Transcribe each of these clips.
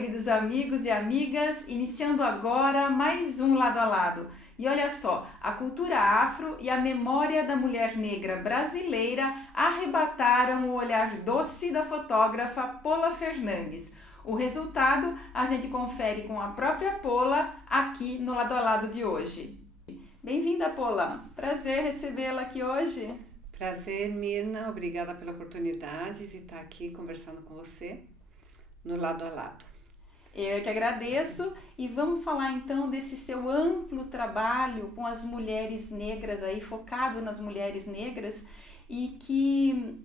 queridos amigos e amigas, iniciando agora mais um Lado a Lado. E olha só, a cultura afro e a memória da mulher negra brasileira arrebataram o olhar doce da fotógrafa Pola Fernandes. O resultado a gente confere com a própria Pola aqui no Lado a Lado de hoje. Bem-vinda, Pola! Prazer recebê-la aqui hoje. Prazer, Mirna. Obrigada pela oportunidade de estar aqui conversando com você no Lado a Lado. Eu é que agradeço e vamos falar então desse seu amplo trabalho com as mulheres negras aí, focado nas mulheres negras e que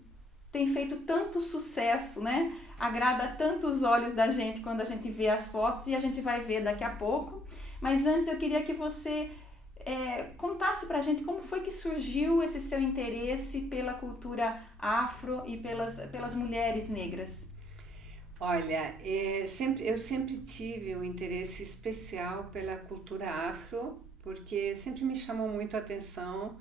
tem feito tanto sucesso, né? Agrada tanto os olhos da gente quando a gente vê as fotos e a gente vai ver daqui a pouco. Mas antes eu queria que você contasse pra gente como foi que surgiu esse seu interesse pela cultura afro e pelas mulheres negras. Olha, eu sempre tive um interesse especial pela cultura afro, porque sempre me chamou muito a atenção.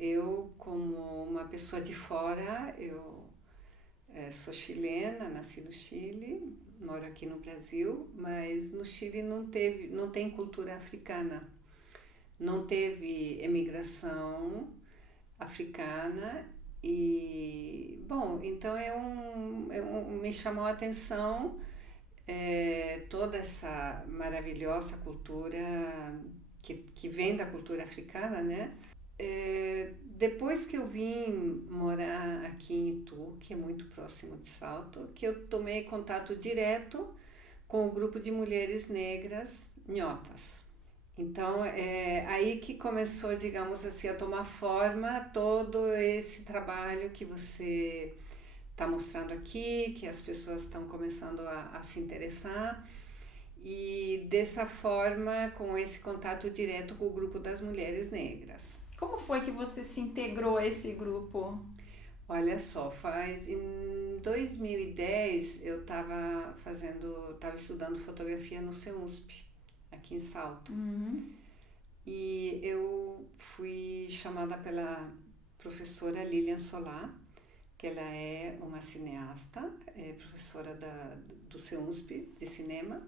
Eu, como uma pessoa de fora, eu sou chilena, nasci no Chile, moro aqui no Brasil, mas no Chile não tem cultura africana, não teve emigração africana. E, bom, então me chamou a atenção toda essa maravilhosa cultura que vem da cultura africana, né? Depois que eu vim morar aqui em Itu, que é muito próximo de Salto, que eu tomei contato direto com o grupo de mulheres negras nhotas. Então, é aí que começou, digamos assim, a tomar forma todo esse trabalho que você está mostrando aqui, que as pessoas estão começando a se interessar. E dessa forma, com esse contato direto com o grupo das mulheres negras. Como foi que você se integrou a esse grupo? Olha só, em 2010 eu estava estudando fotografia no CEUSP, aqui em Salto. Uhum. E eu fui chamada pela professora Lilian Solar, que ela é uma cineasta, é professora do CEUSP de cinema,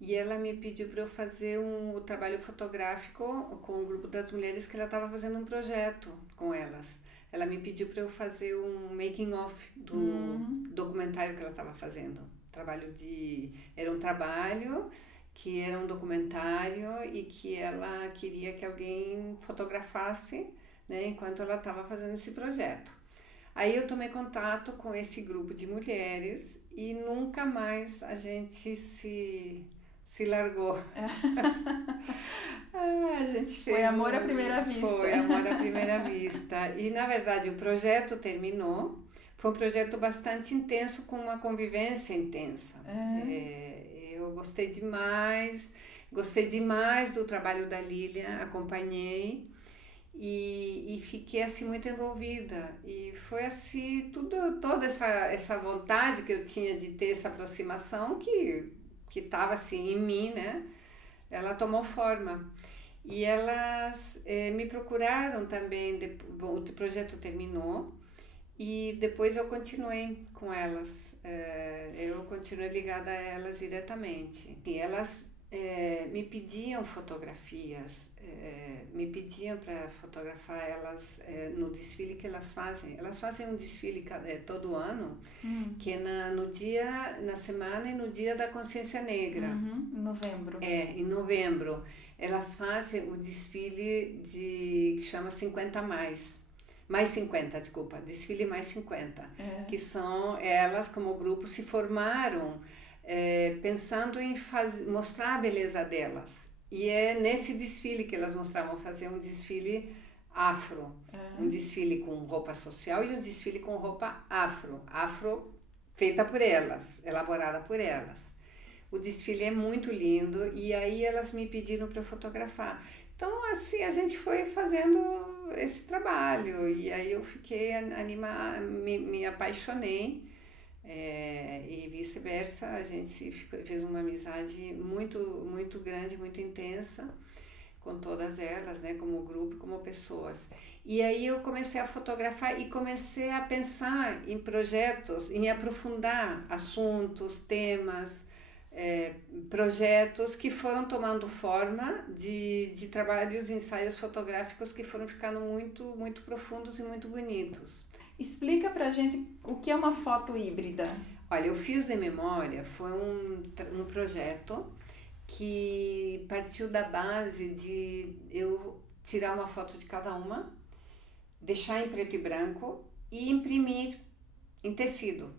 e ela me pediu para eu fazer um trabalho fotográfico com o grupo das mulheres, que ela estava fazendo um projeto com elas. Ela me pediu para eu fazer um making of do documentário que ela estava fazendo. Era um trabalho que era um documentário e que ela queria que alguém fotografasse, né, enquanto ela estava fazendo esse projeto. Aí eu tomei contato com esse grupo de mulheres e nunca mais a gente se largou. A gente fez Foi amor à primeira vista. Foi amor à primeira vista. E na verdade o projeto terminou. Foi um projeto bastante intenso, com uma convivência intensa. Eu gostei demais do trabalho da Lilian, acompanhei e fiquei assim muito envolvida. E foi assim, toda essa vontade que eu tinha de ter essa aproximação que estava assim em mim, né? Ela tomou forma. E elas me procuraram também, o projeto terminou. E depois eu continuei com elas, eu continuei ligada a elas diretamente. E elas me pediam fotografias, me pediam para fotografar elas no desfile que elas fazem. Elas fazem um desfile todo ano, que é na semana e no dia da consciência negra. Em novembro. Em novembro. Elas fazem o desfile que chama 50 mais 50, desculpa, desfile mais 50, que são elas como grupo se formaram pensando em mostrar a beleza delas, e é nesse desfile que elas mostravam, fazer um desfile afro, um desfile com roupa social e um desfile com roupa afro feita por elas, elaborada por elas. O desfile é muito lindo e aí elas me pediram para fotografar. Então, assim, a gente foi fazendo esse trabalho e aí eu fiquei animada, me apaixonei e vice-versa. A gente fez uma amizade muito, muito grande, muito intensa com todas elas, né, como grupo, como pessoas. E aí eu comecei a fotografar e comecei a pensar em projetos, em aprofundar assuntos, temas, projetos que foram tomando forma de trabalhos, ensaios fotográficos que foram ficando muito, muito profundos e muito bonitos. Explica pra gente o que é uma foto híbrida. Olha, o Fios de Memória foi um projeto que partiu da base de eu tirar uma foto de cada uma, deixar em preto e branco e imprimir em tecido.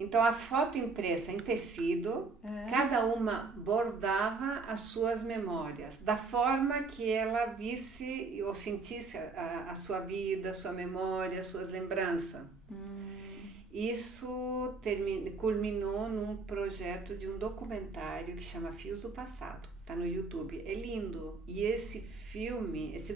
Então a foto impressa em tecido, cada uma bordava as suas memórias, da forma que ela visse ou sentisse a sua vida, a sua memória, as suas lembranças. Isso culminou num projeto de um documentário que chama Fios do Passado, está no YouTube, é lindo. E esse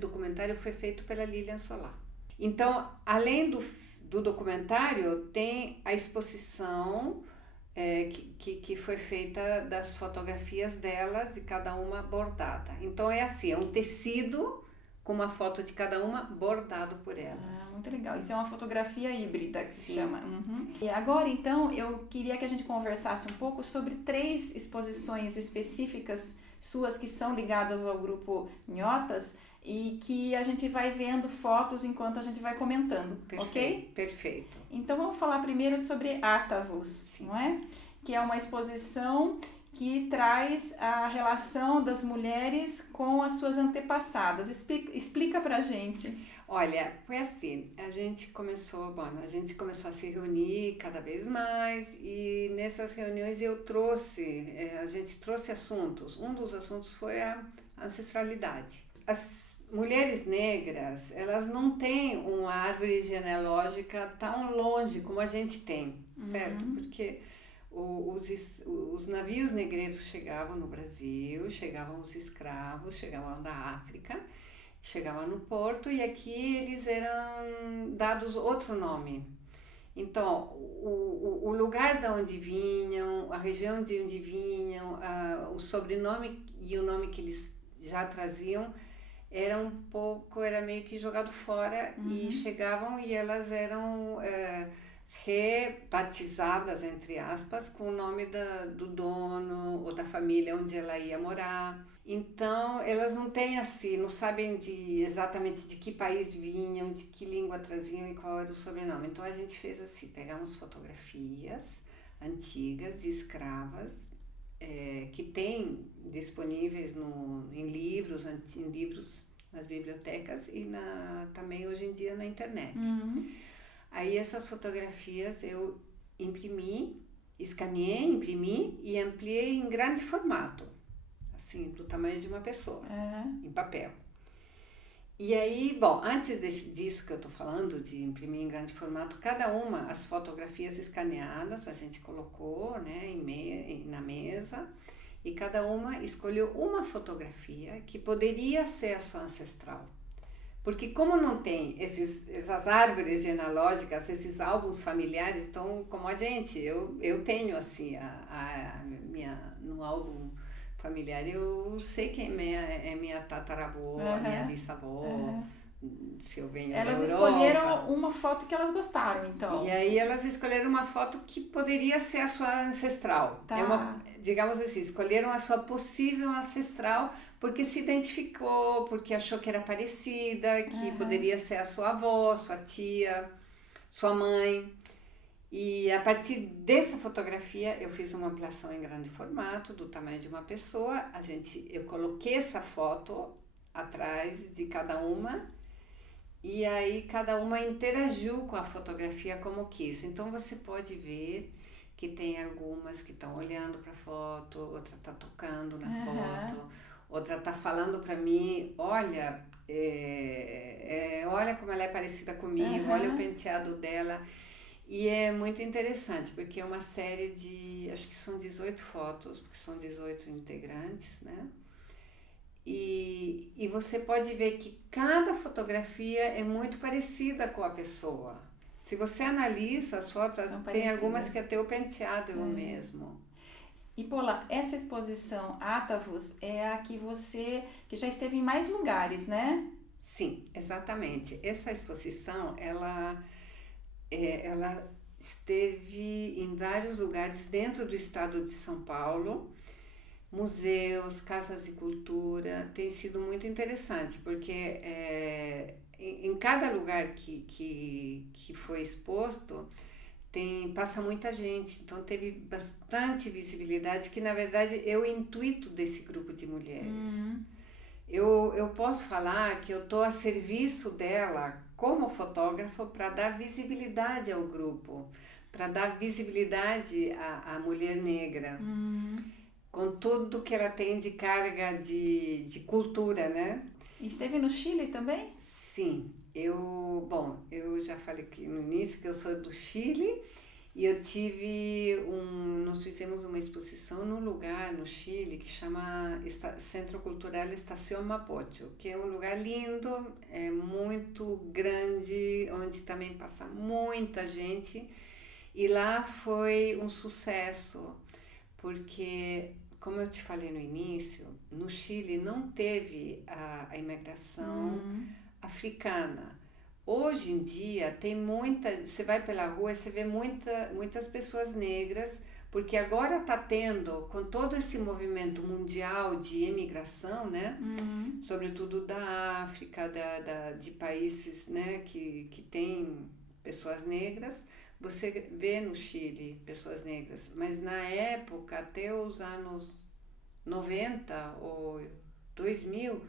documentário foi feito pela Lilian Solar. Então, além do documentário, tem a exposição que foi feita das fotografias delas e cada uma bordada. Então é assim, é um tecido com uma foto de cada uma bordado por elas. Muito legal. Isso é uma fotografia híbrida que se chama. E agora, então, eu queria que a gente conversasse um pouco sobre 3 exposições específicas suas que são ligadas ao grupo Nhotas e que a gente vai vendo fotos enquanto a gente vai comentando, ok? Perfeito. Então vamos falar primeiro sobre Atavus, não é? Que é uma exposição que traz a relação das mulheres com as suas antepassadas. Explica pra gente. Olha, foi assim, a gente começou a se reunir cada vez mais e nessas reuniões a gente trouxe assuntos. Um dos assuntos foi a ancestralidade. As mulheres negras, elas não têm uma árvore genealógica tão longe como a gente tem, certo? Porque os navios negreiros chegavam no Brasil, chegavam os escravos, chegavam da África, chegavam no porto e aqui eles eram dados outro nome. Então, o lugar de onde vinham, a região de onde vinham, o sobrenome e o nome que eles já traziam era meio que jogado fora e chegavam e elas eram rebatizadas, entre aspas, com o nome do dono ou da família onde ela ia morar. Então, elas não têm assim, não sabem exatamente de que país vinham, de que língua traziam e qual era o sobrenome. Então, a gente fez assim, pegamos fotografias antigas de escravas que tem disponíveis em livros, nas bibliotecas e também hoje em dia na internet. Aí essas fotografias eu escaneei, imprimi e ampliei em grande formato, assim, do tamanho de uma pessoa, em papel. E aí, bom, antes disso que eu tô falando, de imprimir em grande formato, cada uma, as fotografias escaneadas, a gente colocou, né, na mesa, e cada uma escolheu uma fotografia que poderia ser a sua ancestral. Porque como não tem essas árvores genealógicas, esses álbuns familiares, então, como a gente, eu tenho assim, no álbum familiar, eu sei quem é minha tataravó, a minha bisavó, se eu venho da Europa. Elas escolheram uma foto que elas gostaram, então. E aí elas escolheram uma foto que poderia ser a sua ancestral. Tá. Digamos assim, escolheram a sua possível ancestral porque se identificou, porque achou que era parecida, que poderia ser a sua avó, sua tia, sua mãe. E a partir dessa fotografia eu fiz uma ampliação em grande formato, do tamanho de uma pessoa. Eu coloquei essa foto atrás de cada uma e aí cada uma interagiu com a fotografia como quis. Então você pode ver que tem algumas que estão olhando para a foto, outra está tocando na foto, outra está falando para mim, olha, olha como ela é parecida comigo, olha o penteado dela. E é muito interessante, porque é uma série de, acho que são 18 fotos, porque são 18 integrantes, né? E você pode ver que cada fotografia é muito parecida com a pessoa. Se você analisa as fotos, tem algumas que até o penteado é o mesmo. E Paula, essa exposição Atavus é a que já esteve em mais lugares, né? Sim, exatamente. Essa exposição, ela esteve em vários lugares dentro do estado de São Paulo, museus, casas de cultura. Tem sido muito interessante, porque em cada lugar que foi exposto, passa muita gente, então teve bastante visibilidade, que na verdade é o intuito desse grupo de mulheres. Eu posso falar que eu estou a serviço dela como fotógrafo para dar visibilidade ao grupo, para dar visibilidade à mulher negra, com tudo que ela tem de carga de cultura, né? E esteve no Chile também? Sim, eu já falei aqui no início que eu sou do Chile e nós fizemos uma exposição num lugar no Chile que chama Centro Cultural Estação Mapocho, que é um lugar lindo, é muito grande, onde também passa muita gente, e lá foi um sucesso, porque, como eu te falei no início, no Chile não teve a imigração africana. Hoje em dia você vai pela rua e você vê muitas pessoas negras, porque agora está tendo, com todo esse movimento mundial de imigração, né? Sobretudo da África, de países, né, que tem pessoas negras, você vê no Chile pessoas negras, mas na época, até os anos 90 ou 2000,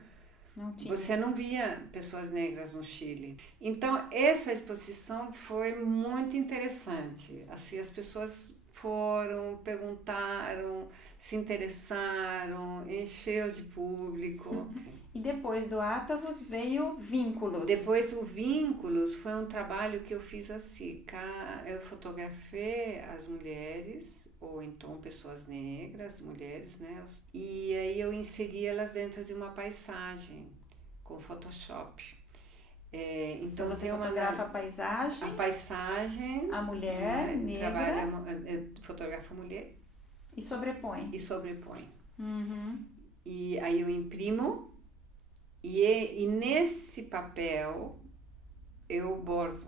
você não via pessoas negras no Chile. Então, essa exposição foi muito interessante. Assim, as pessoas foram, perguntaram, se interessaram, encheu de público. E depois do Atavos veio Vínculos. Depois o Vínculos foi um trabalho que eu fiz assim, eu fotografei as mulheres, ou então pessoas negras, mulheres, né? E aí eu inseri elas dentro de uma paisagem com Photoshop. Então você fotografa a paisagem, a mulher negra, fotografa a mulher e sobrepõe. E aí eu imprimo e nesse papel eu bordo.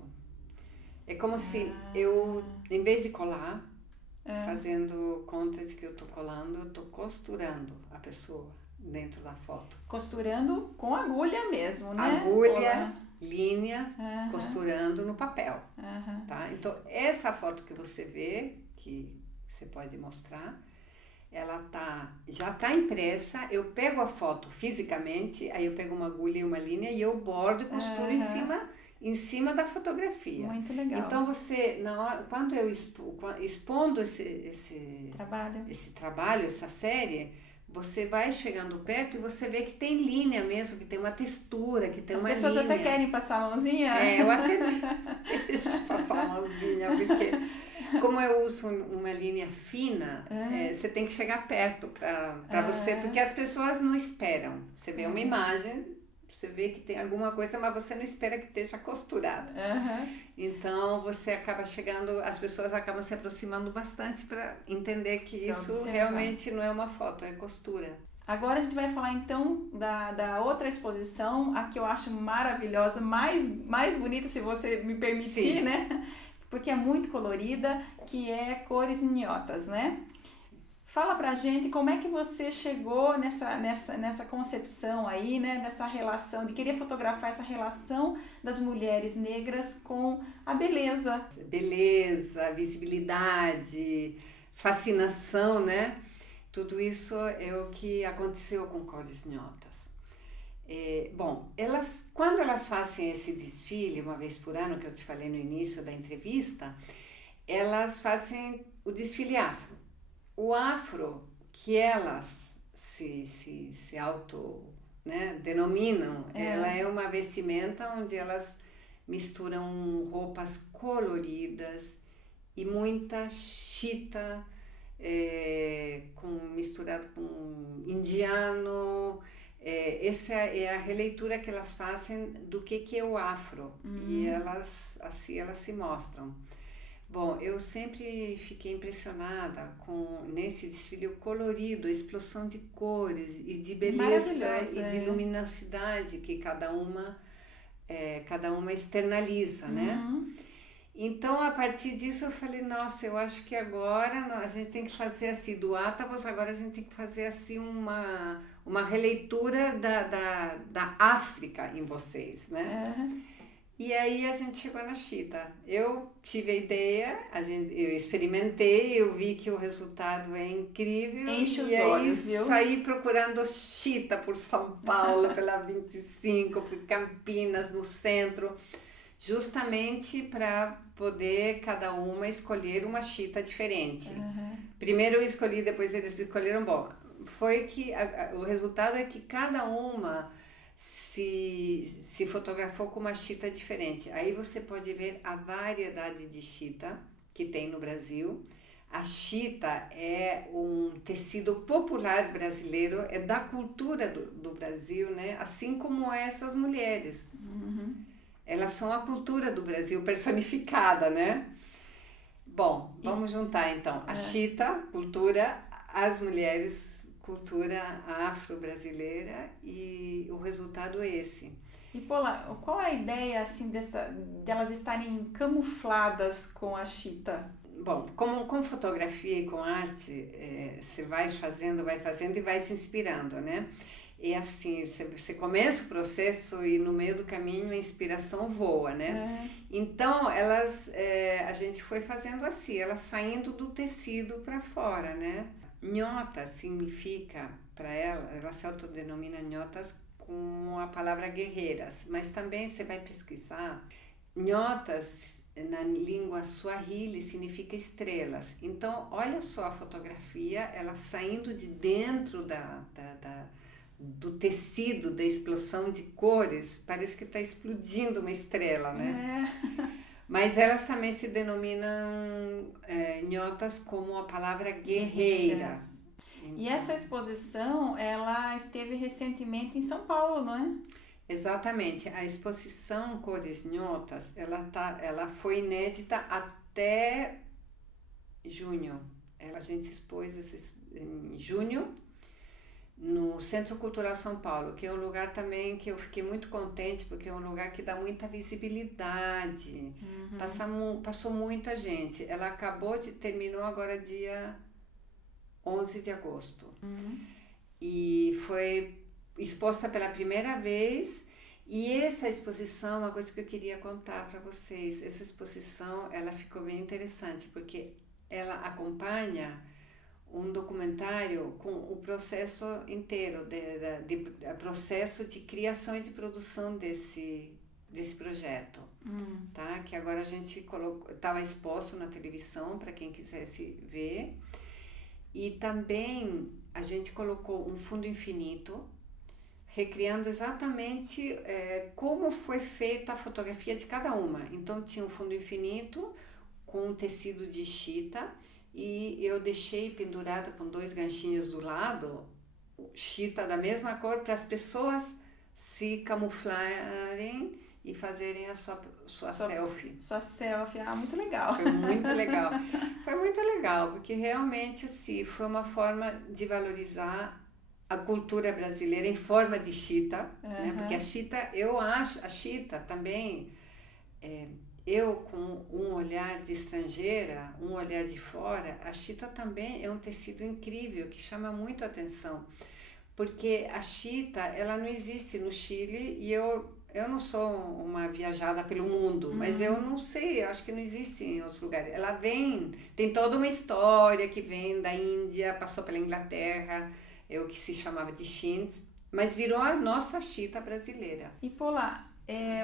É como se eu, em vez de colar, fazendo conta de que eu tô colando, eu tô costurando a pessoa dentro da foto. Costurando com agulha mesmo, né? Agulha, linha, costurando no papel. Tá? Então, essa foto que você vê, que você pode mostrar, ela já tá impressa, eu pego a foto fisicamente, aí eu pego uma agulha e uma linha e eu bordo e costuro em cima da fotografia. Muito legal. Então você, quando eu expondo esse trabalho, essa série, você vai chegando perto e você vê que tem linha mesmo, que tem uma textura, que tem uma linha. As pessoas até querem passar a mãozinha. Eu até deixo passar a mãozinha, porque como eu uso uma linha fina, você tem que chegar perto para você, porque as pessoas não esperam. Você vê uma imagem, você vê que tem alguma coisa, mas você não espera que esteja costurada. Então você acaba chegando, as pessoas acabam se aproximando bastante para entender que isso realmente não é uma foto, é costura. Agora a gente vai falar então da outra exposição, a que eu acho maravilhosa, mais bonita, se você me permitir, Sim. né? Porque é muito colorida, que é Cores Ninhotas, né? Fala pra gente como é que você chegou nessa concepção aí, né? Dessa relação, de querer fotografar essa relação das mulheres negras com a beleza. Beleza, visibilidade, fascinação, né? Tudo isso é o que aconteceu com Cores Ninhotas. Quando elas fazem esse desfile, uma vez por ano, que eu te falei no início da entrevista, elas fazem o desfile afro. O afro, que elas se auto, né, denominam, ela é uma vestimenta onde elas misturam roupas coloridas e muita chita, misturado com indiano. Essa é a releitura que elas fazem do que é o afro. E elas se mostram. Bom, eu sempre fiquei impressionada com nesse desfile o colorido, a explosão de cores e de beleza Maravilhoso, e de é. luminosidade que cada uma externaliza, né? Uhum. Então, a partir disso, eu falei, nossa, eu acho que agora a gente tem que fazer assim, do Átavos, agora a gente tem que fazer assim uma releitura da África em vocês, né? É. E aí a gente chegou na chita. Eu tive a ideia, eu experimentei, eu vi que o resultado é incrível. Enche E os aí olhos, viu? saí procurando chita por São Paulo, pela 25, por Campinas, no centro, justamente para poder cada uma escolher uma chita diferente. Uhum. Primeiro eu escolhi, depois eles escolheram. Bom, foi que o resultado é que cada uma se fotografou com uma chita diferente. Aí você pode ver a variedade de chita que tem no Brasil. A chita é um tecido popular brasileiro, é da cultura do Brasil, né? Assim como essas mulheres. Uhum. Elas são a cultura do Brasil personificada, né? Bom, vamos juntar então a chita, cultura, as mulheres, cultura afro-brasileira, e o resultado é esse. E Paula, qual é a ideia assim delas estarem camufladas com a chita? Bom, com fotografia e com arte, você vai fazendo e vai se inspirando, né? E assim, você começa o processo e no meio do caminho a inspiração voa, né? Então, a gente foi fazendo assim, elas saindo do tecido para fora, né? Nhota significa, para ela se autodenomina nhotas com a palavra guerreiras, mas também você vai pesquisar, nhotas na língua Swahili significa estrelas. Então, olha só a fotografia, ela saindo de dentro do tecido, da explosão de cores, parece que está explodindo uma estrela, né? Mas elas também se denominam nhotas como a palavra guerreira. Então, e essa exposição, ela esteve recentemente em São Paulo, não é? Exatamente. A exposição Cores Nhotas, ela foi inédita até junho. A gente expôs em junho no Centro Cultural São Paulo, que é um lugar também que eu fiquei muito contente, porque é um lugar que dá muita visibilidade. Passou muita gente. Ela terminou agora dia 11 de agosto. E foi exposta pela primeira vez. E essa exposição, uma coisa que eu queria contar para vocês, essa exposição, ela ficou bem interessante, porque ela acompanha um documentário com o processo inteiro, processo de criação e de produção desse projeto, tá? Que agora a gente estava exposto na televisão para quem quisesse ver, e também a gente colocou um fundo infinito, recriando exatamente como foi feita a fotografia de cada uma. Então tinha um fundo infinito com um tecido de chita, e eu deixei pendurada com 2 ganchinhos do lado, chita da mesma cor, para as pessoas se camuflarem e fazerem a sua selfie. Sua selfie, muito legal. Foi muito legal. Foi muito legal, porque realmente assim, foi uma forma de valorizar a cultura brasileira em forma de chita, né? Porque a chita também, eu com um olhar de estrangeira, um olhar de fora, a chita também é um tecido incrível que chama muito a atenção, porque a chita, ela não existe no Chile, e eu não sou uma viajada pelo mundo, mas eu não sei, acho que não existe em outros lugares. Ela tem toda uma história que vem da Índia, passou pela Inglaterra, o que se chamava de chintz, mas virou a nossa chita brasileira. E Paula,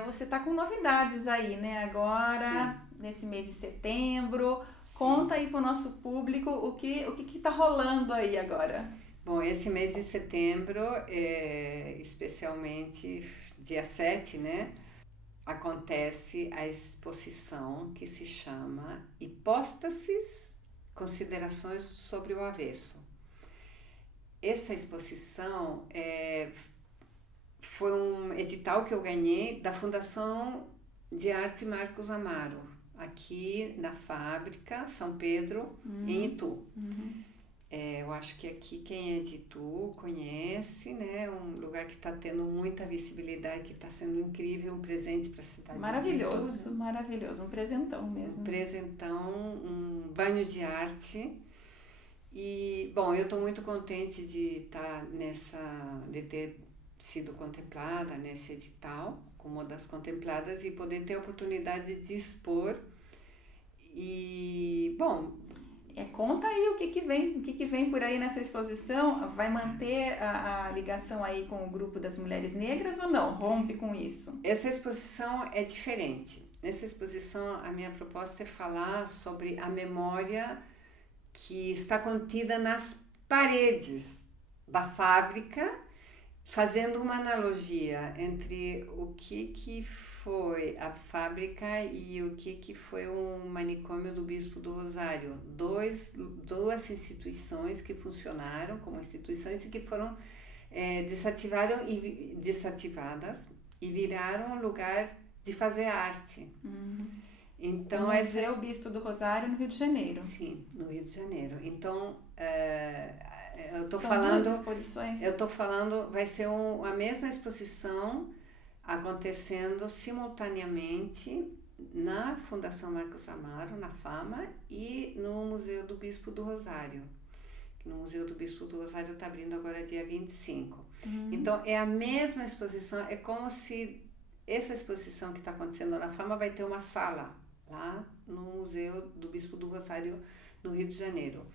você está com novidades aí, né? Agora, nesse mês de setembro. Sim. Conta aí para o nosso público o que está rolando aí agora. Bom, esse mês de setembro, especialmente dia 7, né? Acontece a exposição que se chama Hipóstases, Considerações sobre o Avesso. Essa exposição foi um edital que eu ganhei da Fundação de Arte Marcos Amaro. aqui na fábrica São Pedro, em Itu. Eu acho que aqui quem é de Itu conhece, né? Um lugar que está tendo muita visibilidade, que está sendo incrível, um presente para a cidade. Maravilhoso, de Itu, né? maravilhoso, um presentão mesmo. Um presentão, um banho de arte. E, bom, eu estou muito contente de de ter sido contemplada nesse edital, como uma das contempladas, e poder ter a oportunidade de expor. E, bom, conta aí o que vem por aí nessa exposição. Vai manter a ligação aí com o grupo das mulheres negras ou não? Rompe com isso? Essa exposição é diferente. Nessa exposição, a minha proposta é falar sobre a memória que está contida nas paredes da fábrica, fazendo uma analogia entre o que foi a fábrica e o que foi um manicômio do Bispo do Rosário. Duas instituições que funcionaram como instituições e que foram desativadas e viraram um lugar de fazer arte. Então, esse é o Bispo do Rosário, no Rio de Janeiro. Sim, no Rio de Janeiro. Então, São duas exposições. Eu estou falando, vai ser a mesma exposição acontecendo simultaneamente na Fundação Marcos Amaro, na FAMA, e no Museu do Bispo do Rosário. No Museu do Bispo do Rosário está abrindo agora dia 25. Então, é a mesma exposição, é como se essa exposição que está acontecendo na FAMA vai ter uma sala lá no Museu do Bispo do Rosário, no Rio de Janeiro.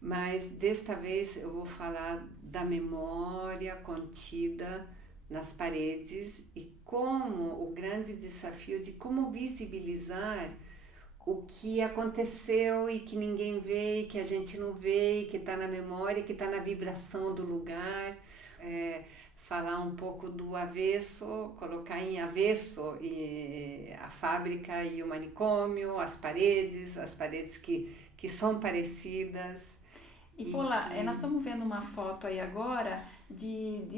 Mas desta vez eu vou falar da memória contida nas paredes e como o grande desafio de como visibilizar o que aconteceu e que ninguém vê, que a gente não vê, que está na memória, que está na vibração do lugar. Falar um pouco do avesso, colocar em avesso a fábrica e o manicômio, as paredes que são parecidas. E Paula, nós estamos vendo uma foto aí agora de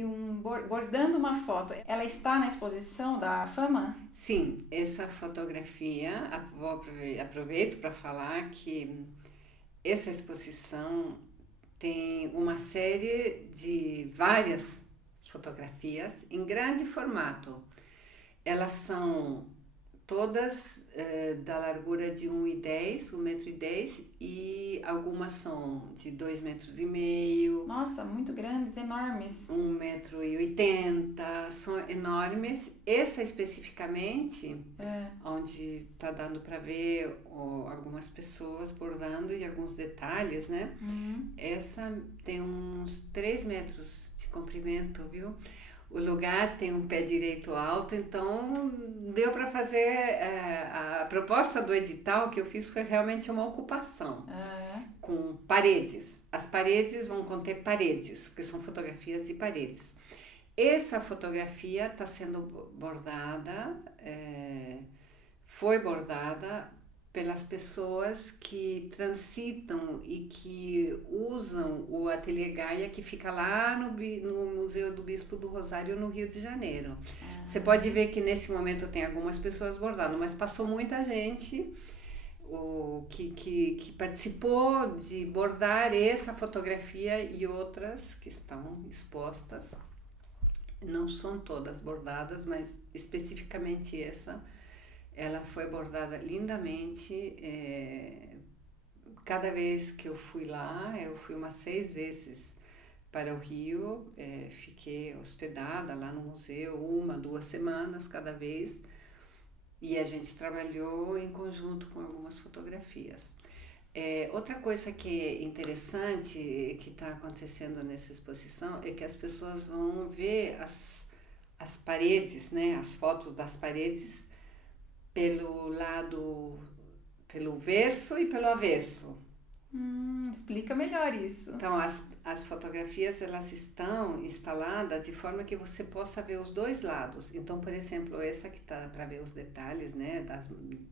bordando uma foto. Ela está na exposição da FAMA? Sim, essa fotografia, aproveito para falar que essa exposição tem uma série de várias fotografias em grande formato. Elas são todas da largura de 1,10 m, e algumas são de 2,5 m. Nossa, muito grandes, enormes. 1,80 m, são enormes. Essa especificamente, onde está dando para ver algumas pessoas bordando e alguns detalhes, né? Essa tem uns 3 metros de comprimento, viu? O lugar tem um pé direito alto, então deu para fazer a proposta do edital que eu fiz foi realmente uma ocupação com paredes. As paredes vão conter paredes, porque são fotografias de paredes. Essa fotografia está sendo bordada, foi bordada pelas pessoas que transitam e que usam o Ateliê Gaia, que fica lá no Museu do Bispo do Rosário, no Rio de Janeiro. Você pode ver que nesse momento tem algumas pessoas bordando, mas passou muita gente que participou de bordar essa fotografia e outras que estão expostas. Não são todas bordadas, mas especificamente ela foi bordada lindamente. Cada vez que eu fui lá, eu fui umas 6 vezes para o Rio, fiquei hospedada lá no museu 1, 2 semanas cada vez, e a gente trabalhou em conjunto com algumas fotografias. Outra coisa que é interessante que está acontecendo nessa exposição é que as pessoas vão ver as paredes, né, as fotos das paredes pelo verso e pelo avesso. Explica melhor isso. Então, as fotografias, elas estão instaladas de forma que você possa ver os dois lados. Então, por exemplo, essa que está para ver os detalhes, né,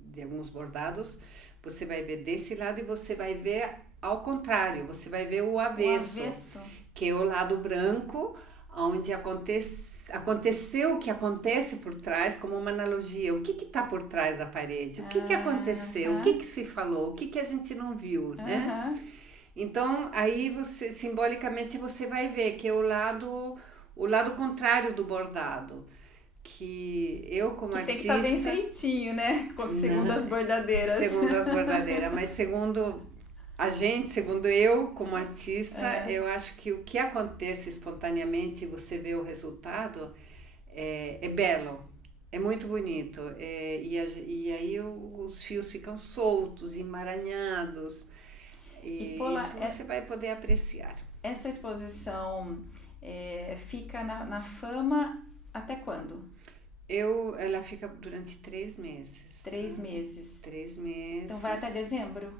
de alguns bordados, você vai ver desse lado e você vai ver ao contrário, você vai ver o avesso. Que é o lado branco, onde aconteceu aconteceu o que acontece por trás, como uma analogia. O que está por trás da parede? O que aconteceu? O que se falou? O que a gente não viu, né? Então, aí você, simbolicamente, você vai ver que é o lado contrário do bordado. Que eu, como que artista... tem que estar bem feitinho, né? Segundo as bordadeiras. Segundo as bordadeiras, mas segundo a gente, segundo eu, como artista, eu acho que o que acontece espontaneamente e você vê o resultado é belo, é muito bonito. E aí os fios ficam soltos, emaranhados, e Paula, isso você vai poder apreciar. Essa exposição fica na Fama até quando? Ela fica durante 3 meses. 3 meses. 3 meses. Então vai até dezembro?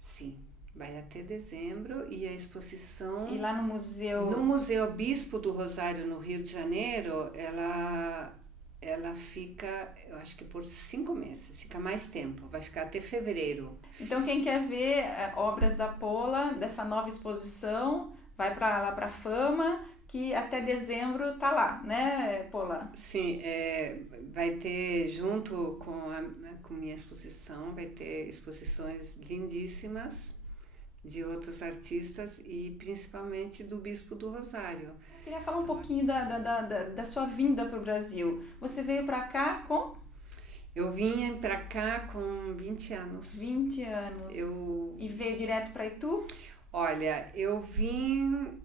Sim, vai até dezembro e a exposição... E lá no museu... No Museu Bispo do Rosário, no Rio de Janeiro, ela fica, eu acho que por 5 meses, fica mais tempo, vai ficar até fevereiro. Então quem quer ver obras da Paula, dessa nova exposição, vai lá para a Fama, que até dezembro tá lá, né, Paula? Sim, vai ter, junto com minha exposição, vai ter exposições lindíssimas de outros artistas e principalmente do Bispo do Rosário. Eu queria falar um pouquinho da sua vinda para o Brasil. Você veio para cá com? Eu vim para cá com 20 anos. 20 anos. E veio direto para Itu? Olha, eu vim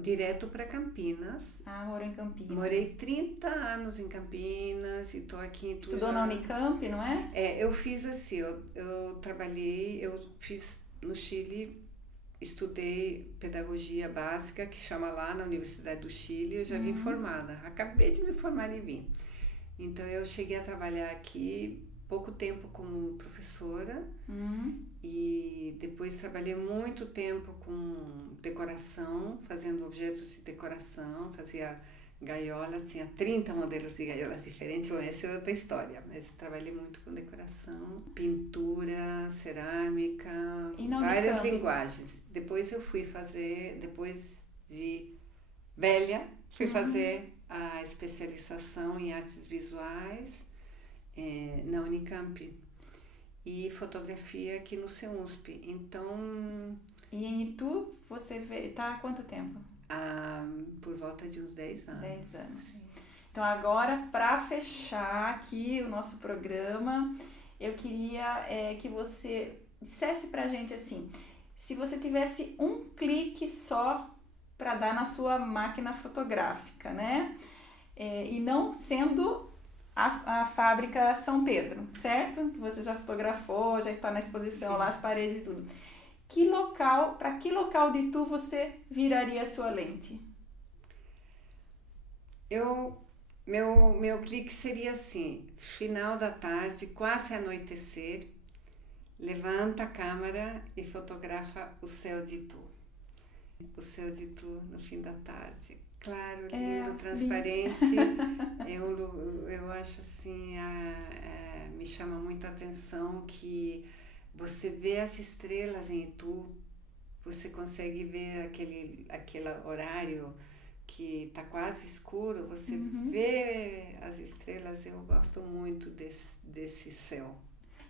direto para Campinas. Morou em Campinas. Morei 30 anos em Campinas e estou aqui em Itu. Estudou na Unicamp, não é? Eu fiz assim, eu trabalhei, eu fiz no Chile, estudei pedagogia básica, que chama lá na Universidade do Chile, eu já vim formada, acabei de me formar e vim. Então eu cheguei a trabalhar aqui pouco tempo como professora e depois trabalhei muito tempo com decoração, fazendo objetos de decoração, fazia gaiolas, tinha 30 modelos de gaiolas diferentes, bom, essa é outra história, mas trabalhei muito com decoração, pintura, cerâmica, várias linguagens. Depois eu fui fazer, depois de velha, fui fazer a especialização em artes visuais na Unicamp e fotografia aqui no CEUSP. Então... E em Itu você está há quanto tempo? Por volta de uns 10 anos. 10 anos. Então agora, para fechar aqui o nosso programa, eu queria que você dissesse pra gente assim, se você tivesse um clique só para dar na sua máquina fotográfica, né? E não sendo a fábrica São Pedro, certo? Que você já fotografou, já está na exposição lá, as paredes e tudo. Para que local de Itu você viraria a sua lente? Meu clique seria assim, final da tarde, quase anoitecer, levanta a câmera e fotografa o céu de Itu. O céu de Itu no fim da tarde. Claro, lindo, transparente. Eu acho assim, me chama muito a atenção que você vê as estrelas em Itu, você consegue ver aquele horário que está quase escuro, você vê as estrelas, eu gosto muito desse céu.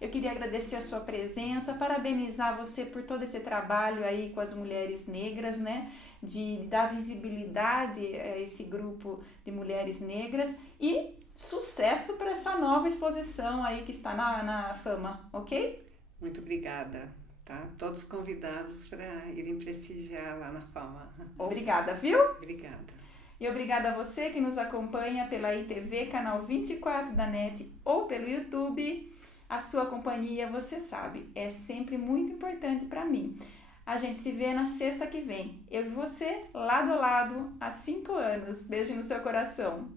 Eu queria agradecer a sua presença, parabenizar você por todo esse trabalho aí com as mulheres negras, né? De dar visibilidade a esse grupo de mulheres negras e sucesso para essa nova exposição aí que está na Fama, ok? Muito obrigada, tá? Todos convidados para irem prestigiar lá na Fama. Obrigada, viu? Obrigada. E obrigada a você que nos acompanha pela ITV, canal 24 da NET ou pelo YouTube. A sua companhia, você sabe, é sempre muito importante para mim. A gente se vê na sexta que vem. Eu e você, lado a lado, há 5 anos. Beijo no seu coração.